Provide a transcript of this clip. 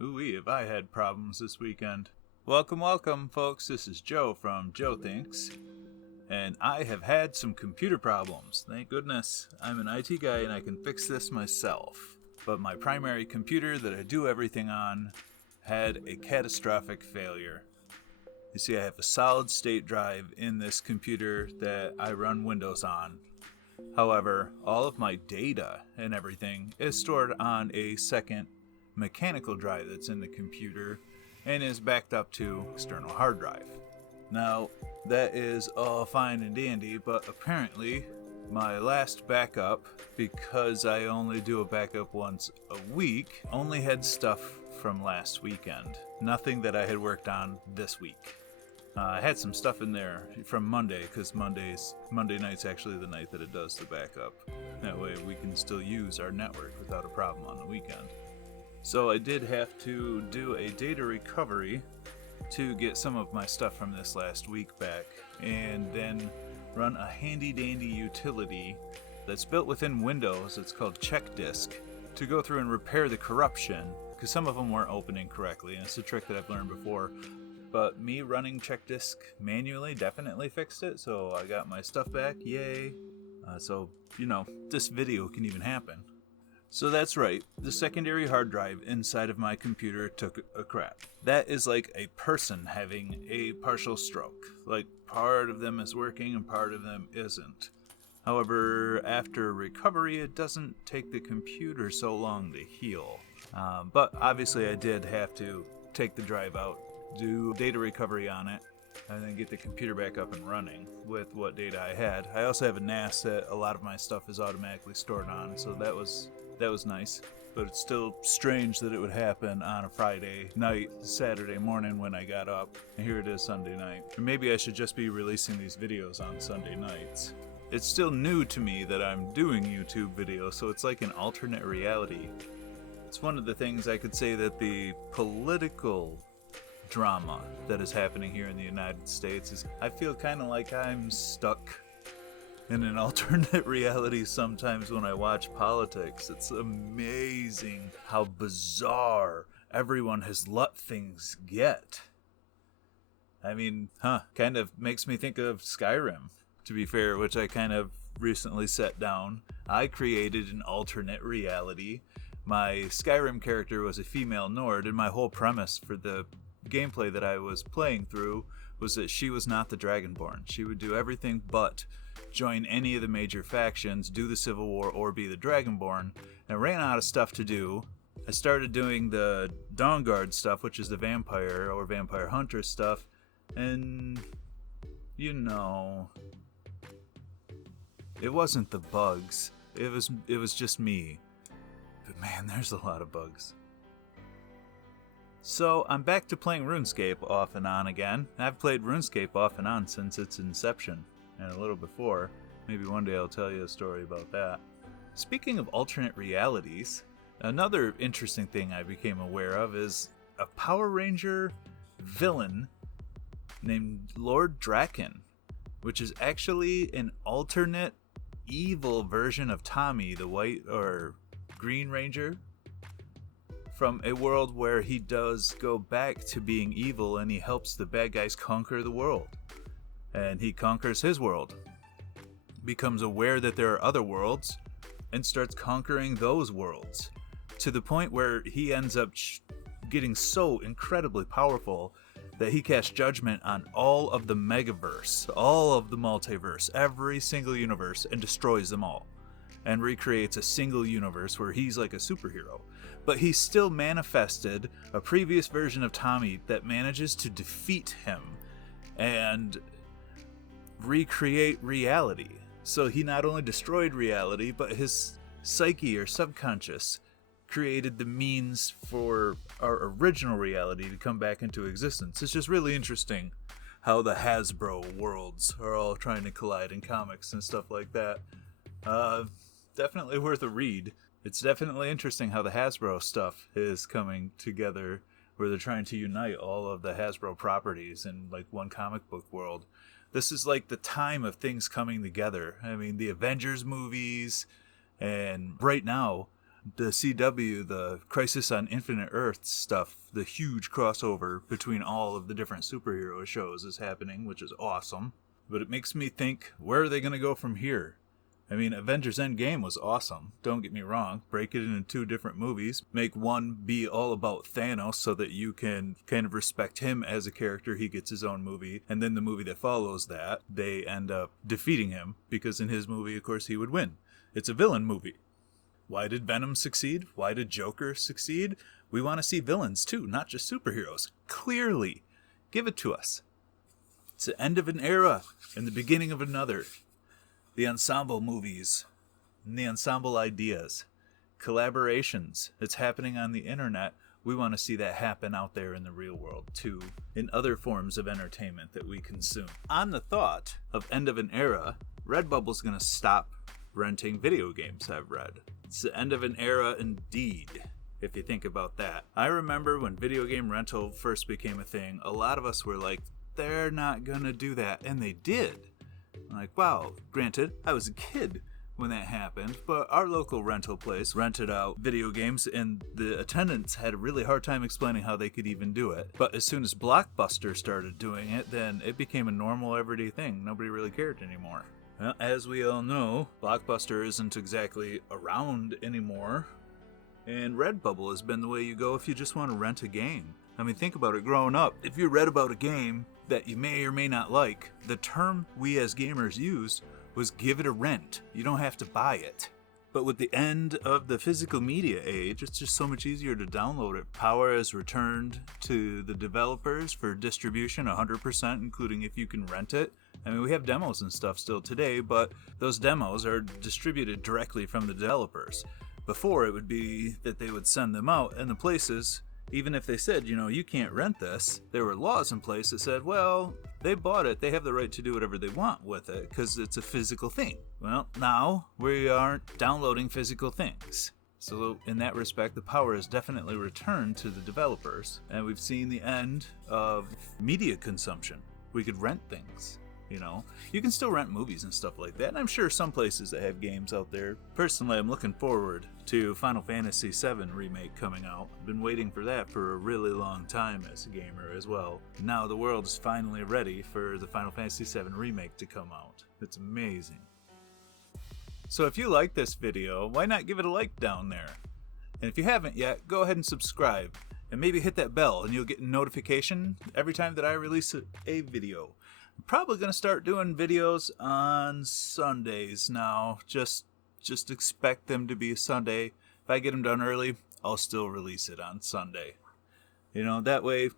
Ooh-wee, have I had problems this weekend. Welcome, folks. This is Joe from Joe Thinks. And I have had some computer problems. Thank goodness. I'm an IT guy and I can fix this myself. But my primary computer that I do everything on had a catastrophic failure. You see, I have a solid state drive in this computer that I run Windows on. However, all of my data and everything is stored on a second mechanical drive that's in the computer and is backed up to external hard drive. Now, that is all fine and dandy, but apparently my last backup, because I only do a backup once a week, only had stuff from last weekend. Nothing that I had worked on this week. I had some stuff in there from Monday, because Monday night's actually the night that it does the backup. That way we can still use our network without a problem on the weekend. So I did have to do a data recovery to get some of my stuff from this last week back, and then run a handy dandy utility that's built within Windows. It's called Check Disk, to go through and repair the corruption, because some of them weren't opening correctly, and it's a trick that I've learned before. But me running Check Disk manually definitely fixed it, so I got my stuff back, yay. So, this video can even happen. So that's right, the secondary hard drive inside of my computer took a crap. That is like a person having a partial stroke. Like, part of them is working and part of them isn't. However, after recovery, it doesn't take the computer so long to heal. But obviously I did have to take the drive out, do data recovery on it, and then get the computer back up and running with what data I had. I also have a NAS that a lot of my stuff is automatically stored on, so that was nice. But it's still strange that it would happen on a Friday night, Saturday morning when I got up, and here it is Sunday night. Or maybe I should just be releasing these videos on Sunday nights. It's still new to me that I'm doing YouTube videos, so it's like an alternate reality. It's one of the things I could say that the political drama that is happening here in the United States is, I feel kind of like I'm stuck in an alternate reality sometimes when I watch politics. It's amazing how bizarre everyone has let things get. I mean, kind of makes me think of Skyrim, to be fair, which I kind of recently set down. I created an alternate reality. My Skyrim character was a female Nord, and my whole premise for the gameplay that I was playing through was that she was not the Dragonborn. She would do everything but join any of the major factions, do the Civil War, or be the Dragonborn. And I ran out of stuff to do. I started doing the Dawnguard stuff, which is the vampire or vampire hunter stuff, and it wasn't the bugs. It was just me. But man, there's a lot of bugs. So I'm back to playing RuneScape off and on again. I've played RuneScape off and on since its inception, and a little before. Maybe one day I'll tell you a story about that. Speaking of alternate realities, another interesting thing I became aware of is a Power Ranger villain named Lord Drakken, which is actually an alternate evil version of Tommy, the white or green ranger, from a world where he does go back to being evil and he helps the bad guys conquer the world. And he conquers his world, becomes aware that there are other worlds, and starts conquering those worlds, to the point where he ends up getting so incredibly powerful that he casts judgment on all of the megaverse, all of the multiverse, every single universe, and destroys them all, and recreates a single universe where he's like a superhero. But he still manifested a previous version of Tommy that manages to defeat him and recreate reality. So he not only destroyed reality, but his psyche or subconscious created the means for our original reality to come back into existence. It's just really interesting how the Hasbro worlds are all trying to collide in comics and stuff like that. Definitely worth a read. It's definitely interesting how the Hasbro stuff is coming together, where they're trying to unite all of the Hasbro properties in like one comic book world. This is like the time of things coming together. I mean, the Avengers movies, and right now, the CW, the Crisis on Infinite Earths stuff, the huge crossover between all of the different superhero shows is happening, which is awesome. But it makes me think, where are they going to go from here? I mean, Avengers Endgame was awesome, don't get me wrong. Break it into 2 different movies. Make one be all about Thanos so that you can kind of respect him as a character. He gets his own movie. And then the movie that follows that, they end up defeating him because in his movie, of course, he would win. It's a villain movie. Why did Venom succeed? Why did Joker succeed? We want to see villains too, not just superheroes. Clearly. Give it to us. It's the end of an era and the beginning of another. The ensemble movies and the ensemble ideas, collaborations that's happening on the internet, we want to see that happen out there in the real world too, in other forms of entertainment that we consume. On the thought of end of an era, Redbubble's going to stop renting video games, I've read. It's the end of an era indeed, if you think about that. I remember when video game rental first became a thing, a lot of us were like, they're not going to do that, and they did. Like, wow, granted, I was a kid when that happened, but our local rental place rented out video games and the attendants had a really hard time explaining how they could even do it. But as soon as Blockbuster started doing it, then it became a normal everyday thing. Nobody really cared anymore. Well, as we all know, Blockbuster isn't exactly around anymore, and Redbubble has been the way you go if you just want to rent a game. I mean, think about it growing up. If you read about a game that you may or may not like, the term we as gamers used was give it a rent. You don't have to buy it. But with the end of the physical media age, it's just so much easier to download it. Power has returned to the developers for distribution 100%, including if you can rent it. I mean, we have demos and stuff still today, but those demos are distributed directly from the developers. Before, it would be that they would send them out, and the places, even if they said, you can't rent this, there were laws in place that said, well, they bought it, they have the right to do whatever they want with it because it's a physical thing. Well, now we aren't downloading physical things. So in that respect, the power has definitely returned to the developers, and we've seen the end of media consumption. We could rent things. You can still rent movies and stuff like that, and I'm sure some places that have games out there. Personally, I'm looking forward to Final Fantasy VII Remake coming out. I've been waiting for that for a really long time as a gamer as well. Now the world is finally ready for the Final Fantasy VII Remake to come out. It's amazing. So if you like this video, why not give it a like down there? And if you haven't yet, go ahead and subscribe, and maybe hit that bell, and you'll get a notification every time that I release a video. I'm probably going to start doing videos on Sundays now. Just expect them to be Sunday. If I get them done early, I'll still release it on Sunday. That way...